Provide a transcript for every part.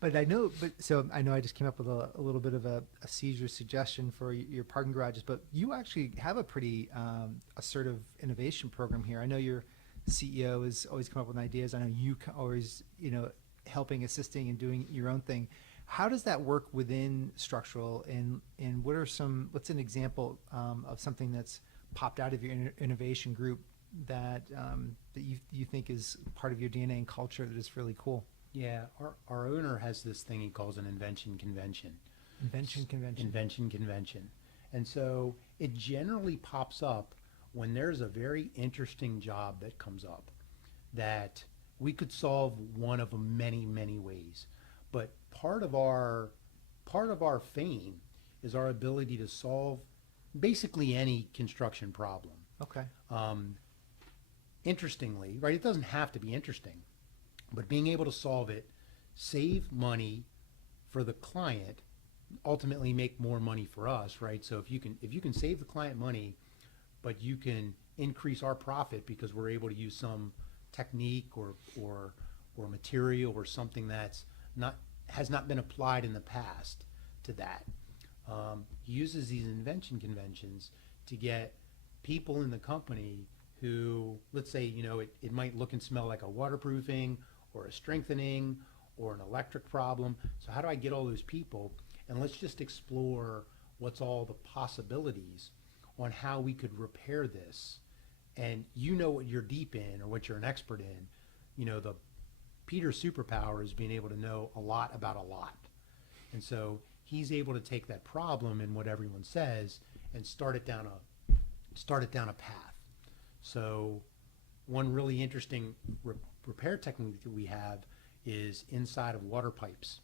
But I know, so I know I just came up with a little bit of a seizure suggestion for your parking garages, but you actually have a pretty assertive innovation program here. I know your CEO is always come up with ideas. I know you always, helping, assisting, and doing your own thing. How does that work within structural, and what's an example of something that's popped out of your innovation group that you think is part of your DNA and culture that is really cool? Yeah, our owner has this thing he calls an invention convention. Invention convention. Invention convention. And so it generally pops up when there's a very interesting job that comes up that we could solve one of many, many ways. But part of our fame is our ability to solve basically any construction problem. Okay. Um, Interestingly, right? It doesn't have to be interesting, but being able to solve it, save money for the client, ultimately make more money for us, right? So if you can save the client money, but you can increase our profit because we're able to use some technique or material or something that's not has not been applied in the past to that. He uses these invention conventions to get people in the company who, let's say, it might look and smell like a waterproofing or a strengthening or an electric problem. So how do I get all those people? And let's just explore what's all the possibilities on how we could repair this. And what you're deep in or what you're an expert in. The Peter's superpower is being able to know a lot about a lot. And so he's able to take that problem and what everyone says and start it down a path. So one really interesting repair technique that we have is inside of water pipes.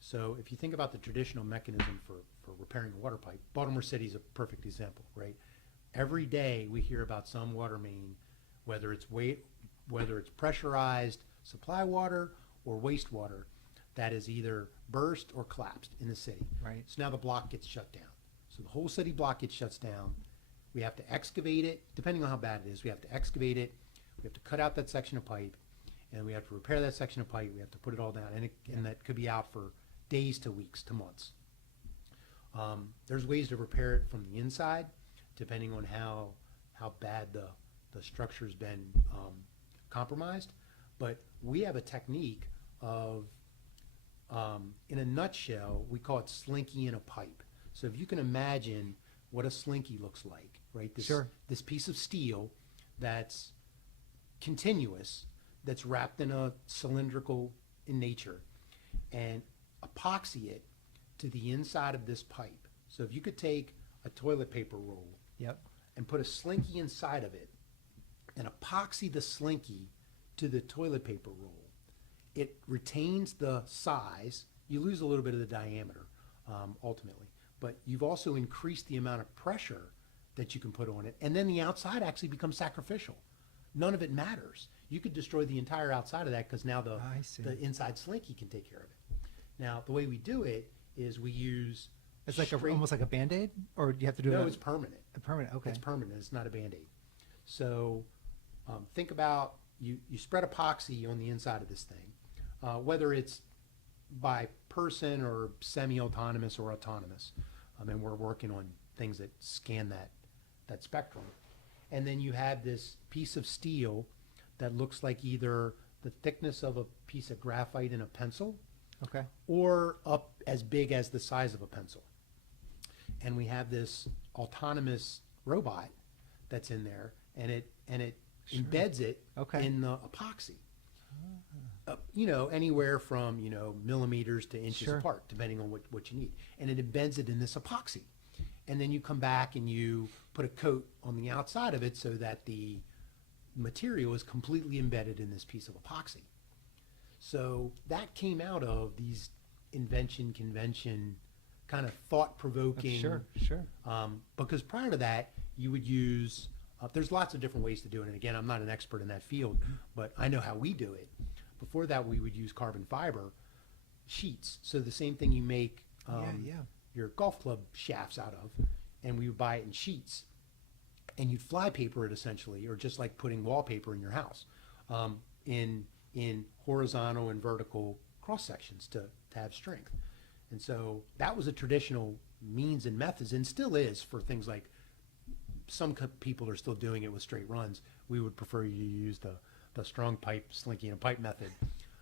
So if you think about the traditional mechanism for repairing a water pipe, Baltimore City is a perfect example, right? Every day we hear about some water main, whether it's pressurized supply water or wastewater, that is either burst or collapsed in the city. Right. So now the block gets shut down. So the whole city block gets shut down. We have to excavate it, depending on how bad it is. We have to excavate it. We have to cut out that section of pipe, and we have to repair that section of pipe. We have to put it all down, and that could be out for days to weeks to months. There's ways to repair it from the inside, depending on how bad the structure's been compromised. But we have a technique of, in a nutshell, we call it slinky in a pipe. So if you can imagine what a slinky looks like, right? Sure. This piece of steel that's continuous, that's wrapped in a cylindrical in nature, and epoxy it to the inside of this pipe. So if you could take a toilet paper roll, Yep. and put a slinky inside of it and epoxy the slinky to the toilet paper roll, it retains the size. You lose a little bit of the diameter, ultimately, but you've also increased the amount of pressure that you can put on it, and then the outside actually becomes sacrificial. None of it matters. You could destroy the entire outside of that because now the inside slinky can take care of it. Now the way we do it is we use It's like almost like a Band-Aid, or do you have to do it? No, it's permanent. Permanent. Okay. It's permanent. It's not a Band-Aid. So think about you spread epoxy on the inside of this thing, whether it's by person or semi-autonomous or autonomous. And we're working on things that scan that spectrum. And then you have this piece of steel that looks like either the thickness of a piece of graphite in a pencil, Okay. or up as big as the size of a pencil. And we have this autonomous robot that's in there, and it Sure. embeds it Okay. in the epoxy. Anywhere from millimeters to inches Sure. apart, depending on what you need. And it embeds it in this epoxy. And then you come back and you put a coat on the outside of it so that the material is completely embedded in this piece of epoxy. So that came out of these invention convention kind of thought-provoking. Sure. Because prior to that, you would use, there's lots of different ways to do it. And again, I'm not an expert in that field, but I know how we do it. Before that, we would use carbon fiber sheets. So the same thing you make your golf club shafts out of, and we would buy it in sheets. And you'd fly paper it essentially, or just like putting wallpaper in your house, in horizontal and vertical cross sections to have strength. And so that was a traditional means and methods, and still is for things like some people are still doing it with straight runs. We would prefer you use the strong pipe, slinky and pipe method.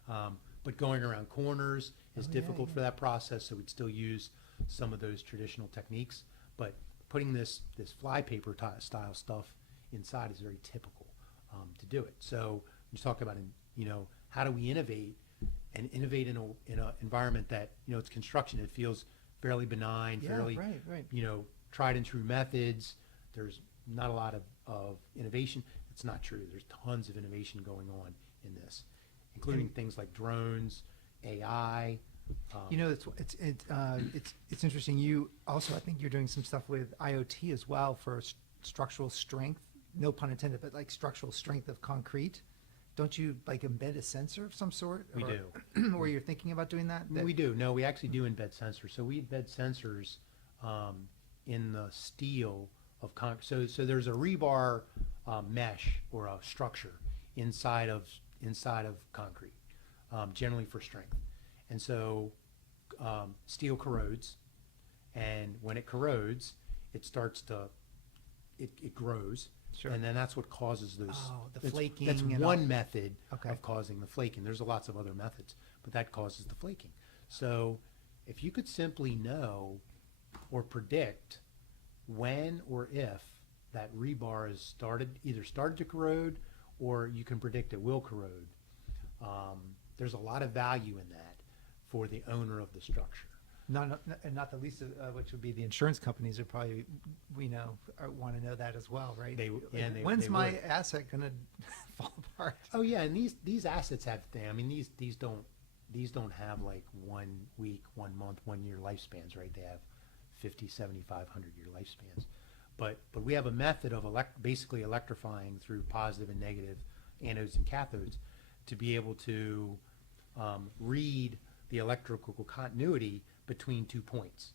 But going around corners is difficult for that process, so we'd still use some of those traditional techniques. But putting this flypaper style stuff inside is very typical to do it. So you talk about, how do we innovate and innovate in an environment that, it's construction. It feels fairly benign, fairly, right. tried and true methods. There's not a lot of innovation. It's not true. There's tons of innovation going on in this, including things like drones, AI. It's interesting. You also, I think you're doing some stuff with IoT as well for structural strength. No pun intended, but like structural strength of concrete. Don't you like embed a sensor of some sort? We do. Or you're thinking about doing that? We do. No, we actually do embed sensors. So we embed sensors in the steel of concrete. So there's a rebar mesh or a structure inside of concrete, generally for strength. And so steel corrodes, and when it corrodes, it grows. Sure. And then that's what causes those. Oh, the flaking. That's and one all. method Okay. of causing the flaking. There's lots of other methods, but that causes the flaking. So if you could simply know or predict when or if that rebar is either started to corrode, or you can predict it will corrode, there's a lot of value in that for the owner of the structure. And not the least of which would be the insurance companies are probably, want to know that as well, right? When's my asset going to fall apart? Oh yeah, and these assets have, these don't have like 1 week, 1 month, 1 year lifespans, right? They have 50, 75, 100-year lifespans. But we have a method of basically electrifying through positive and negative anodes and cathodes to be able to read the electrical continuity between 2 points.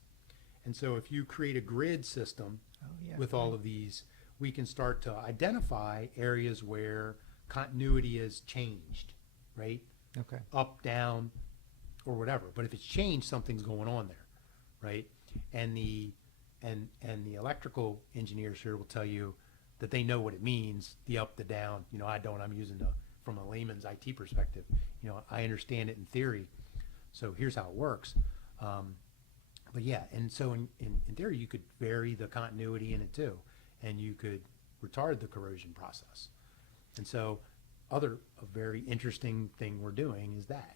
And so if you create a grid system with all of these, we can start to identify areas where continuity has changed, right? Okay. Up, down, or whatever. But if it's changed, something's going on there, right? And the electrical engineers here will tell you that they know what it means, the up, the down. I don't. I'm using from a layman's IT perspective. I understand it in theory. So here's how it works. But yeah, and so in theory, you could vary the continuity in it too, and you could retard the corrosion process. And so a very interesting thing we're doing is that.